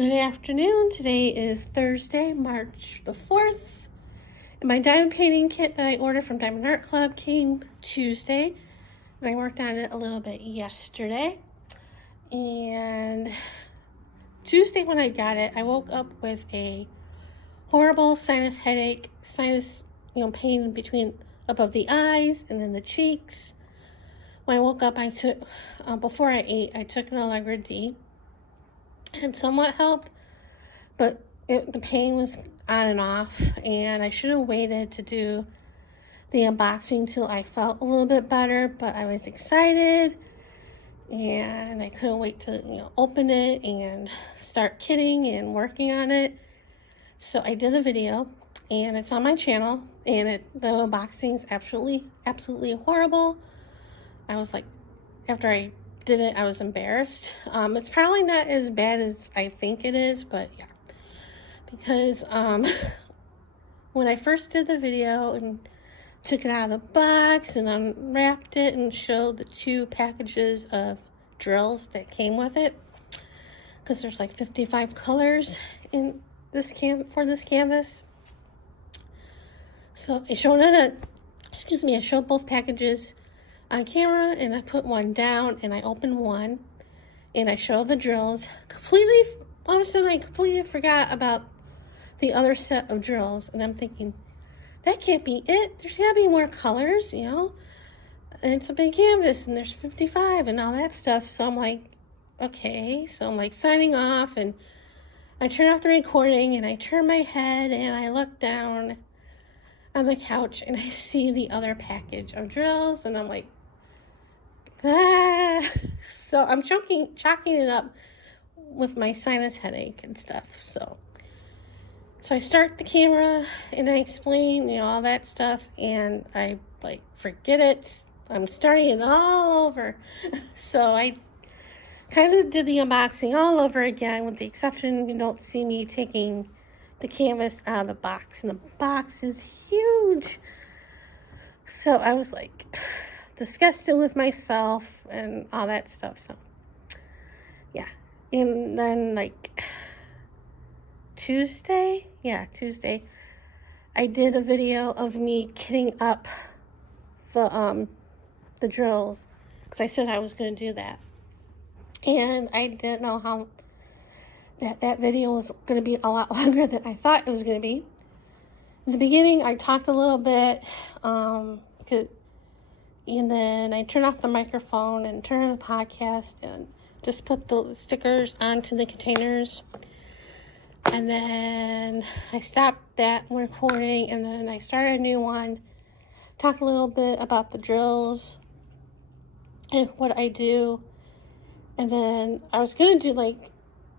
Good afternoon. Today is Thursday, March the 4th. And my diamond painting kit that I ordered from Diamond Art Club came Tuesday. And I worked on it a little bit yesterday. And Tuesday when I got it, I woke up with a horrible sinus headache, pain between above the eyes and in the cheeks. When I woke up, I took, before I ate, I took an Allegra D. And somewhat helped, but the pain was on and off, and I should have waited to do the unboxing till I felt a little bit better, but I was excited, and I couldn't wait to open it and start kitting and working on it. So I did a video, and it's on my channel, and the unboxing is absolutely horrible. I was like, after I did it, I was embarrassed. It's probably not as bad as I think it is, but yeah, because when I first did the video and took it out of the box and unwrapped it and showed the 2 packages of drills that came with it, because there's like 55 colors in this for this canvas. So I showed I showed both packages on camera, and I put one down and I opened one and I showed the drills. All of a sudden I completely forgot about the other set of drills, and I'm thinking, that can't be it. There's gotta be more colors, and it's a big canvas and there's 55 and all that stuff. So I'm like, okay. So I'm like signing off, and I turn off the recording and I turn my head and I look down on the couch and I see the other package of drills, and I'm like, so I'm chalking it up with my sinus headache and stuff. So I start the camera and I explain, all that stuff, and I like forget it. I'm starting it all over. So I kind of did the unboxing all over again, with the exception you don't see me taking the canvas out of the box, and the box is huge. So I was like disgusted with myself and all that stuff. So yeah, and then like Tuesday, I did a video of me kitting up the drills, because I said I was going to do that, and I didn't know how that video was going to be a lot longer than I thought it was going to be. In the beginning, I talked a little bit, and then I turned off the microphone and turned on the podcast and just put the stickers onto the containers. And then I stopped that recording, and then I started a new one. Talked a little bit about the drills and what I do. And then I was going to do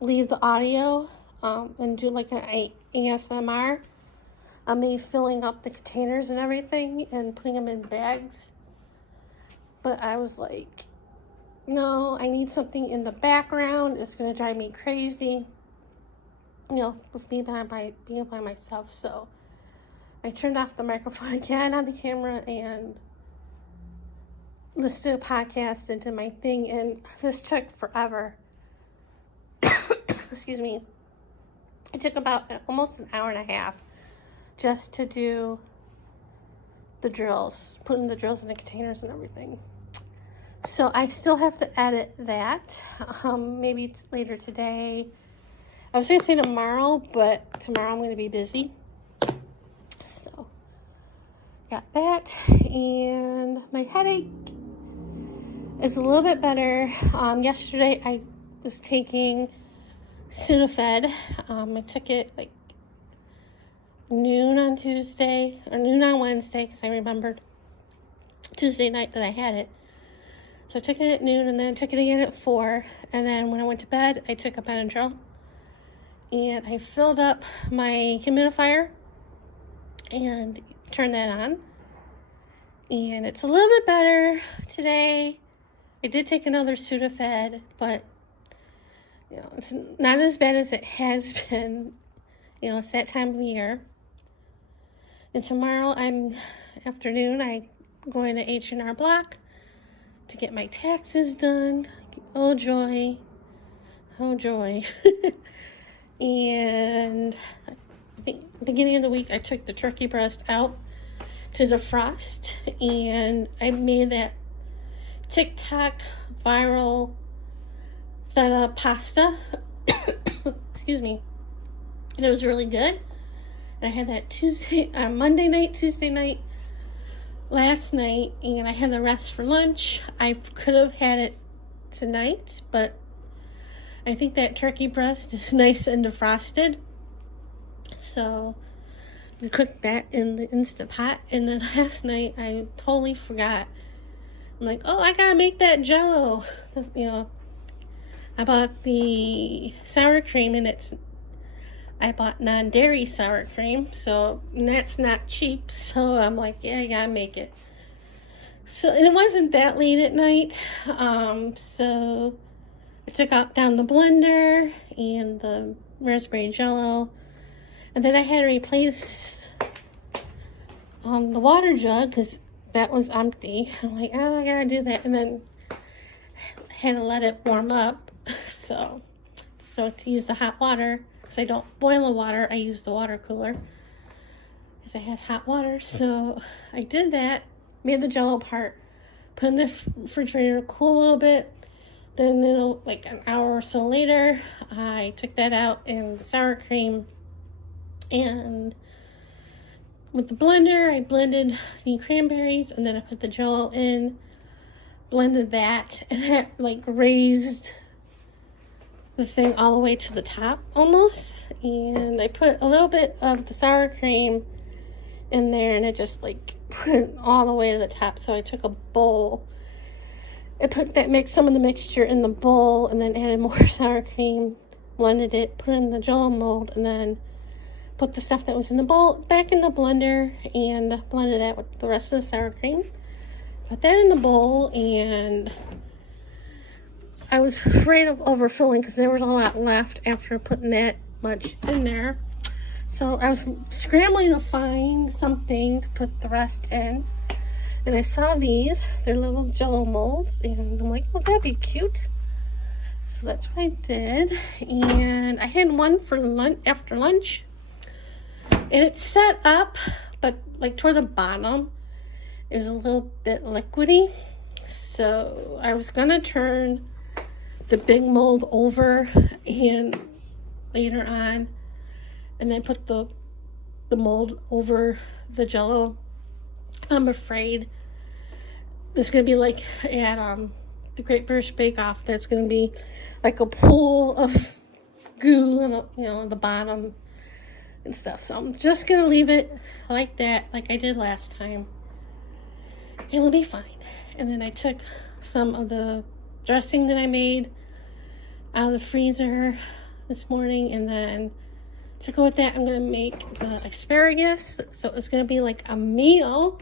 leave the audio and do like an ASMR on me filling up the containers and everything and putting them in bags. But I was like, no, I need something in the background. It's going to drive me crazy, with me being by myself. So I turned off the microphone again on the camera and listened to a podcast and did my thing. And this took forever. Excuse me. It took about almost an hour and a half just to do the drills, putting the drills in the containers and everything. So I still have to edit that, maybe later today. I was going to say tomorrow, but tomorrow I'm going to be busy. So got that, and my headache is a little bit better. Yesterday I was taking Sudafed. I took it like noon on Tuesday, or noon on Wednesday, because I remembered Tuesday night that I had it. So I took it at noon, and then I took it again at 4, and then when I went to bed, I took a Benadryl, and I filled up my humidifier and turned that on, and it's a little bit better today. I did take another Sudafed, but it's not as bad as it has been. It's that time of year. And tomorrow afternoon, I'm going to H&R Block to get my taxes done. Oh joy. And I think beginning of the week I took the turkey breast out to defrost, and I made that TikTok viral feta pasta. Excuse me. And it was really good. And I had that Monday night, Tuesday night, last night, and I had the rest for lunch. I could have had it tonight, but I think that turkey breast is nice and defrosted. So we cooked that in the Instant Pot. And then last night I totally forgot. I'm like, oh, I gotta make that Jello. You know, I bought the sour cream, and I bought non-dairy sour cream, so that's not cheap. So I'm like, yeah, I gotta make it. So, and it wasn't that late at night. So I took down the blender and the raspberry Jello, and then I had to replace the water jug because that was empty. I'm like, oh, I gotta do that, and then I had to let it warm up. So to use the hot water. I don't boil the water, I use the water cooler because it has hot water. So I did that, made the Jello part, put in the refrigerator to cool a little bit. Then like an hour or so later, I took that out in the sour cream, and with the blender I blended the cranberries, and then I put the Jello in, blended that, and that like raised the thing all the way to the top almost. And I put a little bit of the sour cream in there, and it just like put all the way to the top. So I took a bowl, I put some of the mixture in the bowl, and then added more sour cream, blended it, put in the Jello mold, and then put the stuff that was in the bowl back in the blender and blended that with the rest of the sour cream. Put that in the bowl, and I was afraid of overfilling because there was a lot left after putting that much in there. So I was scrambling to find something to put the rest in. And I saw these. They're little Jello molds. And I'm like, oh, that'd be cute. So that's what I did. And I had one for lunch after lunch. And it's set up, but like toward the bottom, it was a little bit liquidy. So I was going to turn the big mold over and later on, and then put the mold over the Jello. I'm afraid it's gonna be like at the Great British Bake Off. That's gonna be like a pool of goo on the bottom and stuff. So I'm just gonna leave it like that, like I did last time. It'll be fine. And then I took some of the dressing that I made out of the freezer this morning, and then to go with that, I'm gonna make the asparagus. So it's gonna be like a meal.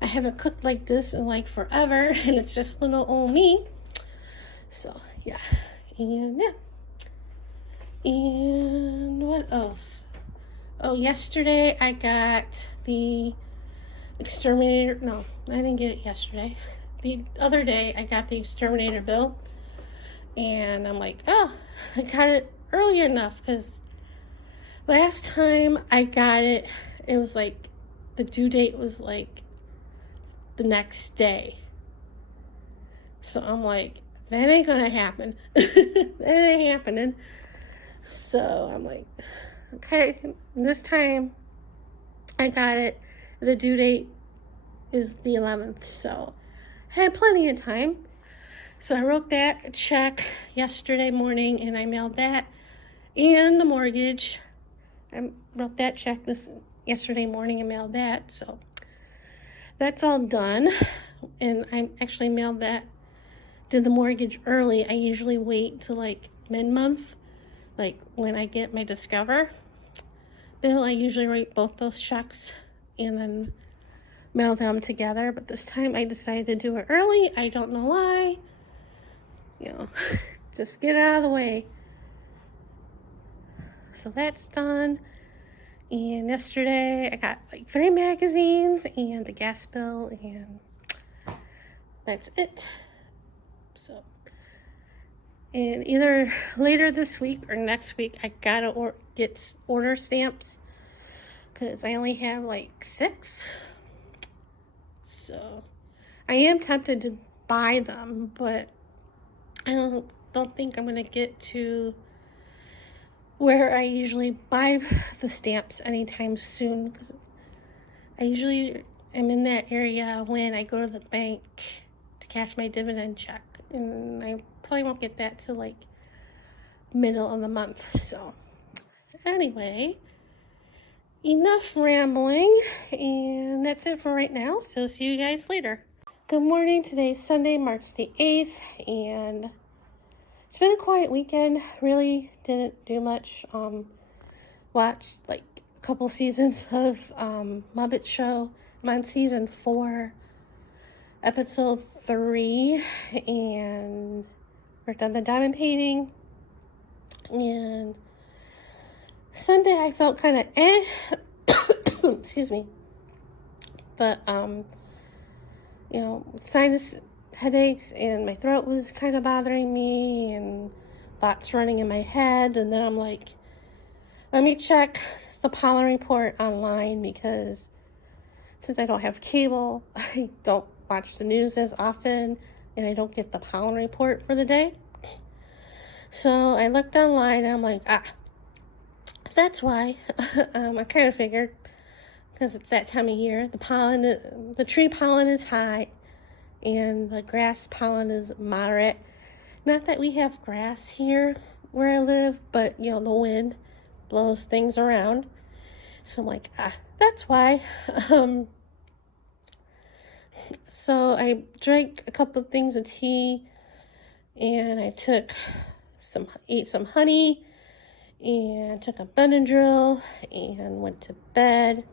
I haven't cooked like this in like forever, and it's just little old me. So yeah, and what else? Oh, yesterday I got the exterminator. No, I didn't get it yesterday. The other day I got the exterminator bill. And I'm like, oh, I got it early enough, because last time I got it, it was like the due date was like the next day. So I'm like, that ain't gonna happen. That ain't happening. So I'm like, okay, this time I got it. The due date is the 11th, so I had plenty of time. So I wrote that check yesterday morning, and I mailed that, and the mortgage. I wrote that check yesterday morning and mailed that. So that's all done. And I actually did the mortgage early. I usually wait till like mid-month, like when I get my Discover bill. I usually write both those checks and then mail them together. But this time I decided to do it early. I don't know why. Just get out of the way. So that's done. And yesterday I got like 3 magazines and a gas bill, and that's it. So And either later this week or next week, I gotta get order stamps because I only have like 6. So I am tempted to buy them, but I don't think I'm gonna get to where I usually buy the stamps anytime soon, because I usually am in that area when I go to the bank to cash my dividend check, and I probably won't get that till like middle of the month. So anyway, enough rambling, and that's it for right now. So see you guys later. Good morning. Today's Sunday, March the 8th, and it's been a quiet weekend. Really didn't do much. Watched like a couple seasons of Muppet Show. I'm on season 4, episode 3, and worked on the diamond painting. And Sunday I felt kind of excuse me, but you know, sinus headaches, and my throat was kind of bothering me, and thoughts running in my head. And then I'm like, let me check the pollen report online, because since I don't have cable, I don't watch the news as often, and I don't get the pollen report for the day. So I looked online, and I'm like, that's why. I kind of figured, because it's that time of year. The tree pollen is high, and the grass pollen is moderate. Not that we have grass here where I live, but you know, the wind blows things around. So I'm like, that's why. So I drank a couple of things of tea, and I ate some honey, and took a Benadryl, and went to bed.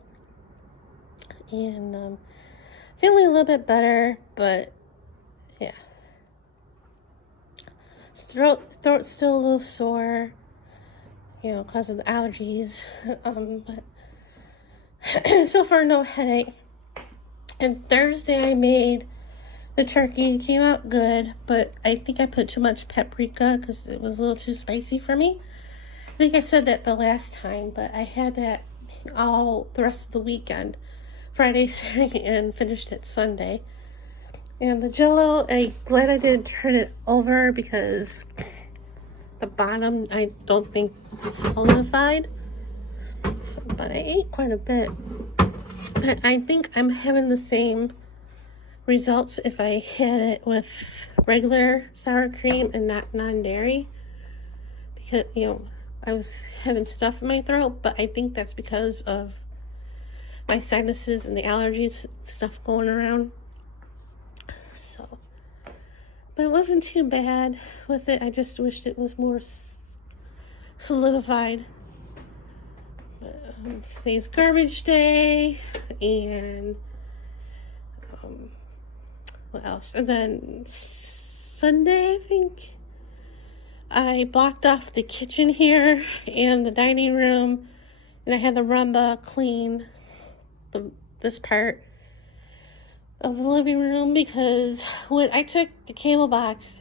And feeling a little bit better, but yeah. Throat's still a little sore, you know, because of the allergies. But so far, no headache. And Thursday I made the turkey. It came out good, but I think I put too much paprika because it was a little too spicy for me. I think I said that the last time, but I had that all the rest of the weekend. Friday, Saturday, and finished it Sunday. And the Jell-O, I'm glad I didn't turn it over, because the bottom, I don't think it's solidified. So, but I ate quite a bit. I think I'm having the same results if I had it with regular sour cream and not non-dairy, because, you know, I was having stuff in my throat, but I think that's because of my sinuses and the allergies stuff going around. So, but it wasn't too bad with it. I just wished it was more solidified. Today's garbage day, and what else? And then Sunday, I think, I blocked off the kitchen here and the dining room, and I had the Rumba clean this part of the living room, because when I took the cable box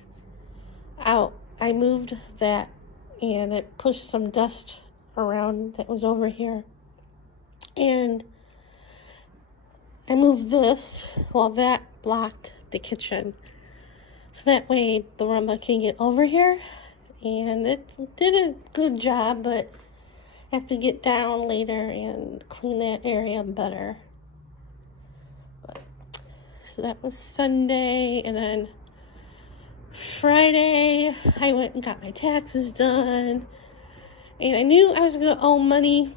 out, I moved that, and it pushed some dust around that was over here. And I moved this while that blocked the kitchen, so that way the Rumba can get over here. And it did a good job, but I have to get down later and clean that area better. So that was Sunday, and then Friday I went and got my taxes done, and I knew I was going to owe money.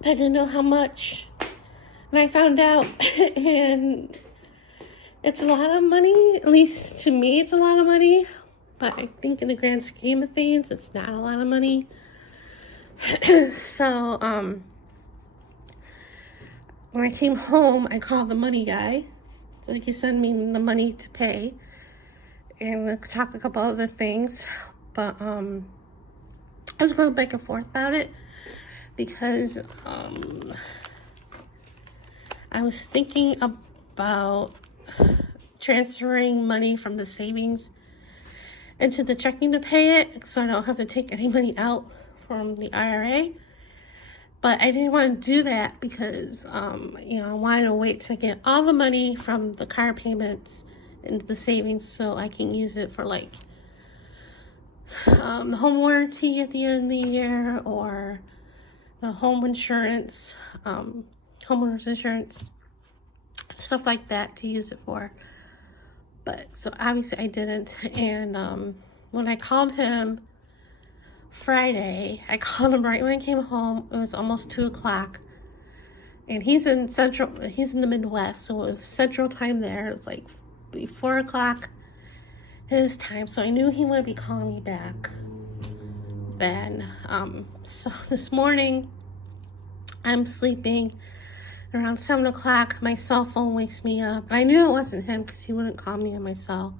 I didn't know how much, and I found out, and it's a lot of money. At least to me it's a lot of money, but I think in the grand scheme of things it's not a lot of money. So when I came home, I called the money guy so he could send me the money to pay, and we'll talk a couple other things. But I was going back and forth about it, because I was thinking about transferring money from the savings into the checking to pay it, so I don't have to take any money out from the IRA. But I didn't want to do that because, you know, I wanted to wait to get all the money from the car payments into the savings so I can use it for like the home warranty at the end of the year, or the home insurance, homeowners insurance, stuff like that to use it for. But so obviously I didn't. And when I called him Friday, I called him right when I came home. It was almost 2 o'clock, and he's in the Midwest, so it was Central Time there. It was like 4 o'clock his time, so I knew he would be calling me back then. So this morning, I'm sleeping. Around 7 o'clock, my cell phone wakes me up. I knew it wasn't him because he wouldn't call me on my cell.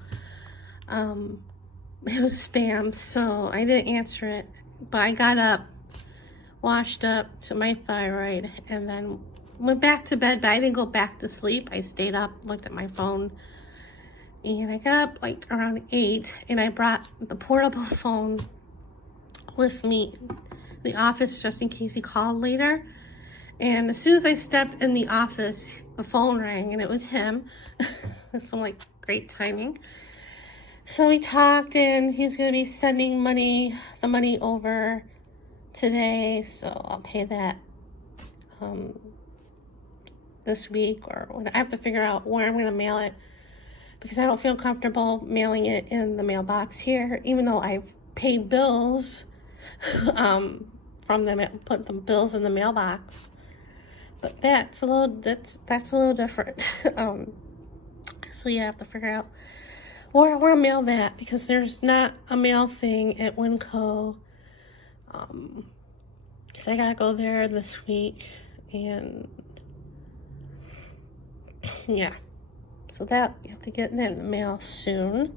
It was spam, so I didn't answer it. But I got up, washed up to my thyroid, and then went back to bed. But I didn't go back to sleep. I stayed up, looked at my phone, and I got up like around 8, and I brought the portable phone with me in the office just in case he called later. And as soon as I stepped in the office, the phone rang, and it was him. So I'm like, great timing. So we talked, and he's going to be sending the money over today. So I'll pay that this week, or when I have to figure out where I'm going to mail it, because I don't feel comfortable mailing it in the mailbox here, even though I've paid bills from them, put the bills in the mailbox. But that's a little different. So you have to figure out where I want to mail that, because there's not a mail thing at Winco. Because I gotta go there this week, and yeah. So that you have to get that in the mail soon.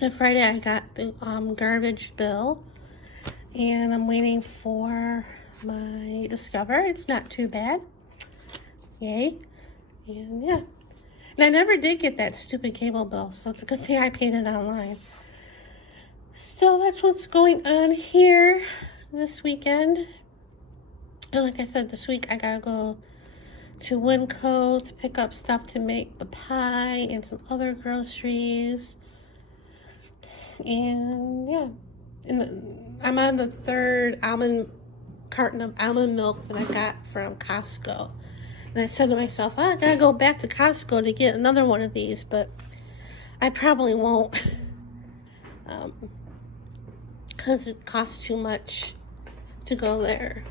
Then Friday I got the garbage bill, and I'm waiting for my Discover. It's not too bad. Yay. And yeah. And I never did get that stupid cable bill, so it's a good thing I paid it online. So that's what's going on here this weekend. And like I said, this week I gotta go to Winco to pick up stuff to make the pie and some other groceries. And yeah. And I'm on the 3rd carton of almond milk that I got from Costco. And I said to myself, I gotta go back to Costco to get another one of these, but I probably won't. Because it costs too much to go there.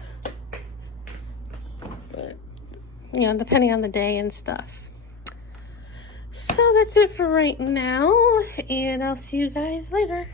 But, you know, depending on the day and stuff. So that's it for right now, and I'll see you guys later.